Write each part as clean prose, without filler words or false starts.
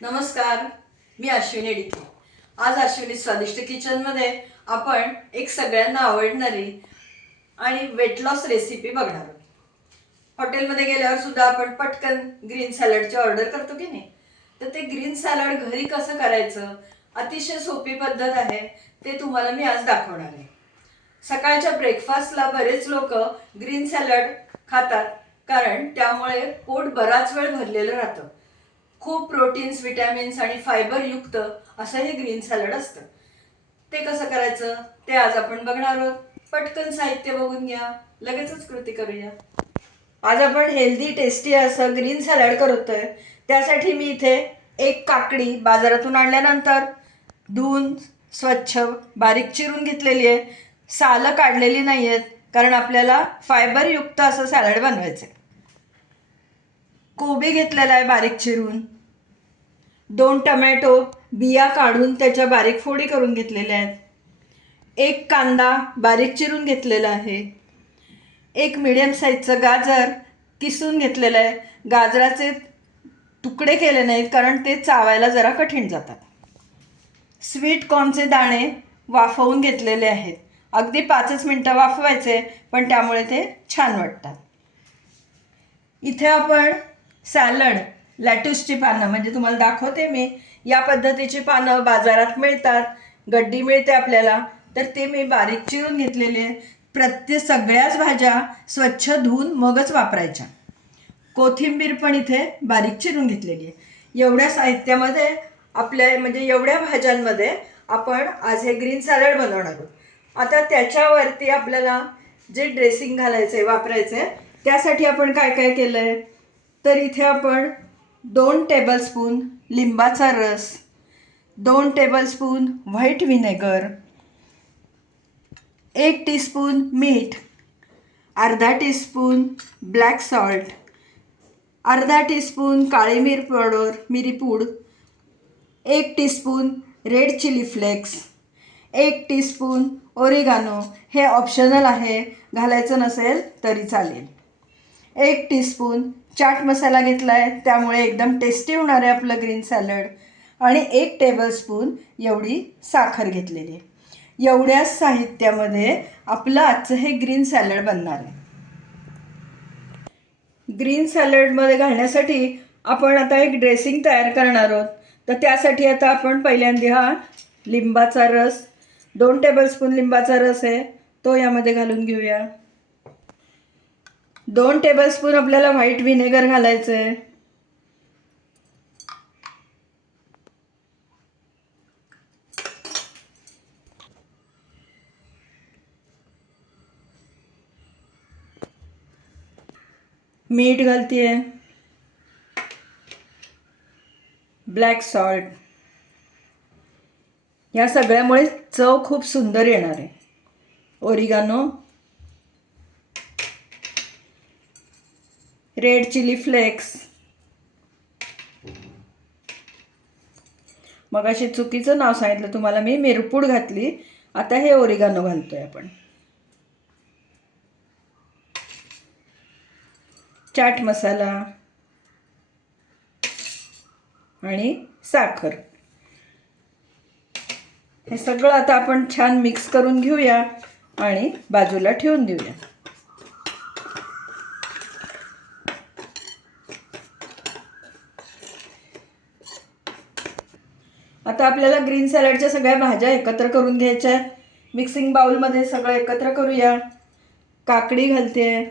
नमस्कार, मी अश्विनी डिके। आज अश्विनी स्वादिष्ट किचनमध्ये आपण एक सगळ्यांना आवडणारी आणि वेट लॉस रेसिपी बघणार आहोत। हॉटेलमध्ये गेल्यावर सुद्धा आपण पटकन ग्रीन सॅलडची ऑर्डर करतो की नाही, तर ते ग्रीन सॅलड घरी कसं करायचं अतिशय सोपी पद्धत आहे, ते तुम्हाला मी आज दाखवणार आहे। सकाळच्या ब्रेकफास्टला बरेच लोक ग्रीन सॅलड खातात, कारण त्यामुळे पोट बराच वेळ भरलेलं राहतं। खूप प्रोटीन्स, विटॅमिन्स आणि फायबर युक्त असं हे ग्रीन सॅलड असतं। ते कसं करायचं ते आज आपण बघणार आहोत। पटकन साहित्य बघून घ्या, लगेचच कृती करूया। आज आपण हेल्दी टेस्टी असं ग्रीन सॅलड करतोय। त्यासाठी मी इथे एक काकडी बाजारातून आणल्यानंतर धुवून स्वच्छ बारीक चिरून घेतलेली आहे। सालं काढलेली नाही आहेत, कारण आपल्याला फायबर युक्त असं सॅलड बनवायचं आहे। कोबी घेतलेला आहे बारीक चिरून। 2 टमॅटो बिया काढून त्याच्या बारीक फोडी करून घेतलेल्या आहेत। एक कांदा बारीक चिरून घेतलेला आहे। एक मीडियम साईजचं गाजर किसून घेतलेलं आहे। गाजराचे तुकडे केले नाहीत, कारण ते चावायला जरा कठीण जातात। स्वीट कॉर्नचे दाणे वाफवून घेतलेले आहेत। अगदी 5 मिनिटं वाफवायचे, पण त्यामुळे ते छान वाटतात। इथे आपण सॅलड लॅट्यूसची पानं, म्हणजे तुम्हाला दाखवते मी, या पद्धतीची पानं बाजारात मिळतात, गड्डी मिळते आपल्याला, तर ते मी बारीक चिरून घेतलेले। सगळ्याच भाज्या स्वच्छ धुवून मगच वापरायच्या। कोथिंबीर पण इथे बारीक चिरून घेतलेली आहे। एवढ्या साहित्यामध्ये म्हणजे एवढ्या भाज्यांमध्ये आपण आज हे ग्रीन सॅलड बनवणार आहोत। आता त्याच्यावरती आपल्याला जे ड्रेसिंग घालायचं वापरायचं आहे, त्यासाठी आपण काय काय केलं आहे, तर इथे आपण 2 टेबलस्पून लिंबाचा रस, 2 टेबलस्पून व्हाईट व्हिनेगर, 1 टीस्पून मीठ, अर्धा टीस्पून ब्लॅक सॉल्ट, अर्धा टीस्पून काळी मिरीपूड, 1 teaspoon red chilli flakes, 1 teaspoon oregano, हे ऑप्शनल आहे, घालायचं नसेल तरी चालेल। 1 टीस्पून चाट मसाला घेतला आहे, त्यामुळे एकदम टेस्टी होणार आहे आपलं ग्रीन सॅलड। आणि 1 टेबलस्पून एवढी साखर घेतलेली आहे। एवढ्याच साहित्यामध्ये आपलं आजचं हे ग्रीन सॅलड बनणार आहे। ग्रीन सॅलडमध्ये घालण्यासाठी आपण आता एक ड्रेसिंग तयार करणार आहोत। तर त्यासाठी आता आपण पहिल्यांदा हा लिंबाचा रस, 2 टेबलस्पून लिंबाचा रस आहे, तो यामध्ये घालून घेऊया। 2 टेबलस्पून आपल्याला व्हाईट व्हिनेगर घालायचं आहे। मीठ घालतीये, ब्लॅक सॉल्ट, या सगळ्यामुळे चव खूप सुंदर येणार आहे। ओरिगानो, रेड चिली फ्लेक्स, मगाशी चुकीचं नाव सांगितलं तुम्हाला मी, मिरपूड घातली, आता हे ओरिगानो घालतोय आपण। चाट मसाला आणि साखर, हे सगळं आता आपण छान मिक्स करून घेऊया आणि बाजूला ठेवून देऊया। आता आपल्याला ग्रीन सॅलडच्या सगळ्या भाज्या एकत्र करून घ्यायच्या आहेत। मिक्सिंग बाउलमध्ये सगळं एकत्र करूया। काकडी घालते,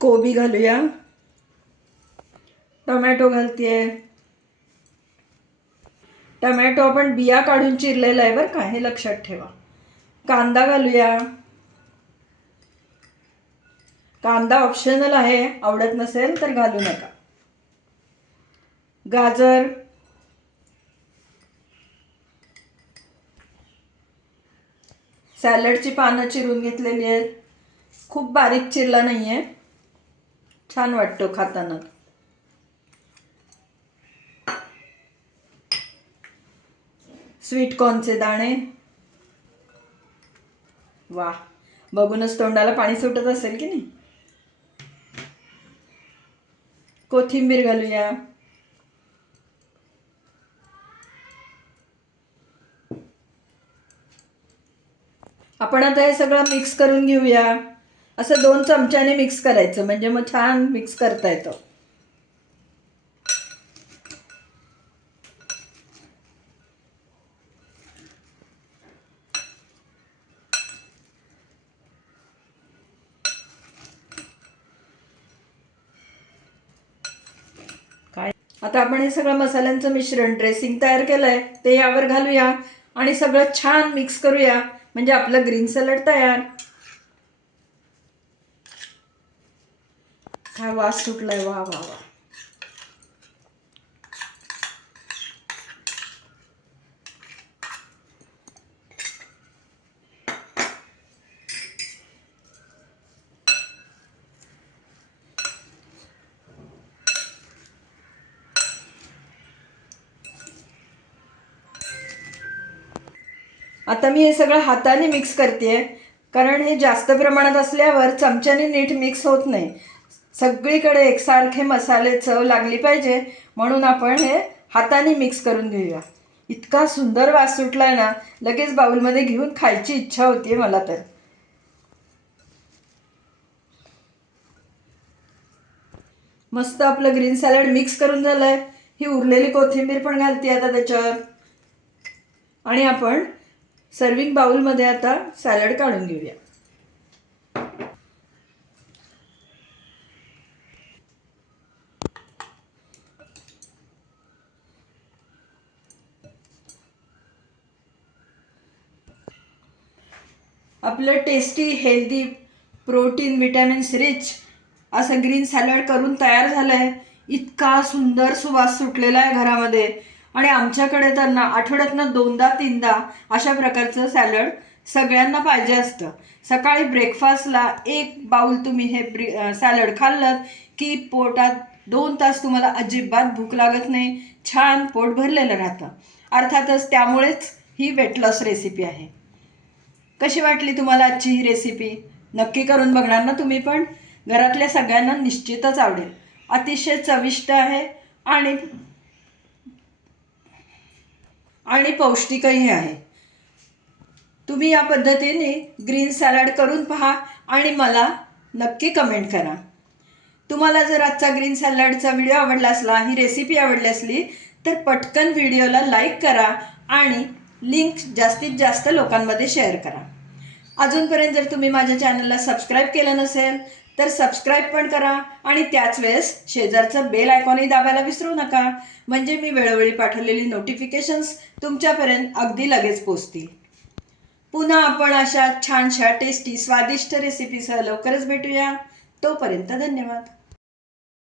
कोबी घालूया, टोमॅटो घालते, टोमॅटो आपण बिया काढून चिरलेला आहे बरं का, हे लक्षात ठेवा। कांदा घालूया, कांदा ऑप्शनल आहे, आवडत नसेल तर घालू नका। गाजर, सॅलडची पानं चिरून घेतलेली आहेत, खूप बारीक चिरला नाहीये, छान वाटतो खाताना। स्वीट कॉर्नचे दाणे, वा, बघूनच तोंडाला पाणी सुटत असेल की नाही। कोथिंबीर घालूया. आपण आता हे सगळं मिक्स करून घेऊया. असं 2 चमच्याने मिक्स करायचं, म्हणजे मग छान मिक्स करता येतं. आता आपण हे सगळं मसाल्यांचं मिश्रण ड्रेसिंग तयार केलंय ते यावर घालूया आणि सगळं छान मिक्स करूया, म्हणजे आपलं ग्रीन सॅलड तयार. काय वास सुटलाय, वा वा वा. आता मी हे सगळं हाताने मिक्स करते, कारण हे जास्त प्रमाणात असल्यावर चमच्याने नीट मिक्स होत नाही. सगळीकडे एकसारखे मसाले चव लागली पाहिजे, म्हणून आपण हे हाताने मिक्स करून घेऊया. इतका सुंदर वास सुटलाय ना, लगेच बाउलमध्ये घेऊन खायची इच्छा होतीये मला तर. मस्त आपलं ग्रीन सॅलड मिक्स करून झालंय. ही उरलेली कोथिंबीर पण घालते आता त्याच्यावर. आणि आपण सर्विंग बाउलमध्ये आता सॅलड काढून घेऊया. आपलं tasty, healthy, protein, vitamins rich असं ग्रीन सॅलड करून तयार झालं आहे. इतका सुंदर सुवास सुटलेला आहे घरामध्ये. आणि आमच्याकडे तर ना आठवड्यातनं 2दा-3दा अशा प्रकारचं सॅलड सगळ्यांना पाहिजे असतं. सकाळी ब्रेकफास्टला 1 बाउल तुम्ही हे सॅलड खाल्लं की पोटात 2 तास तुम्हाला अजिबात भूक लागत नाही. छान पोट भरलेलं राहतं. अर्थातच त्यामुळेच ही वेट लॉस रेसिपी आहे. कशी वाटली तुम्हाला आजची ही रेसिपी? नक्की करून बघणार ना तुम्ही पण? घरातल्या सगळ्यांना निश्चितच आवडेल. अतिशय चविष्ट आहे आणि पौष्टिकही आहे. तुम्ही या पद्धतीने ग्रीन सॅलड करून पहा आणि मला नक्की कमेंट करा. तुम्हाला जर आजचा ग्रीन सॅलडचा व्हिडिओ आवडला असला, ही रेसिपी आवडली असली, तर पटकन व्हिडिओला लाईक करा आणि लिंक जास्तीत जास्त लोकांमध्ये शेअर करा. अजूनपर्यंत जर तुम्ही माझ्या चॅनलला सबस्क्राईब केलं नसेल तर सबस्क्राईब पण करा आणि त्याच वेळेस शेजारचं बेल आयकॉनही दाबायला विसरू नका, म्हणजे मी वेळोवेळी पाठवलेली नोटिफिकेशन्स तुमच्यापर्यंत अगदी लगेच पोहोचतील. पुन्हा आपण अशा छानशा टेस्टी स्वादिष्ट रेसिपीसह लवकरच भेटूया. तोपर्यंत धन्यवाद.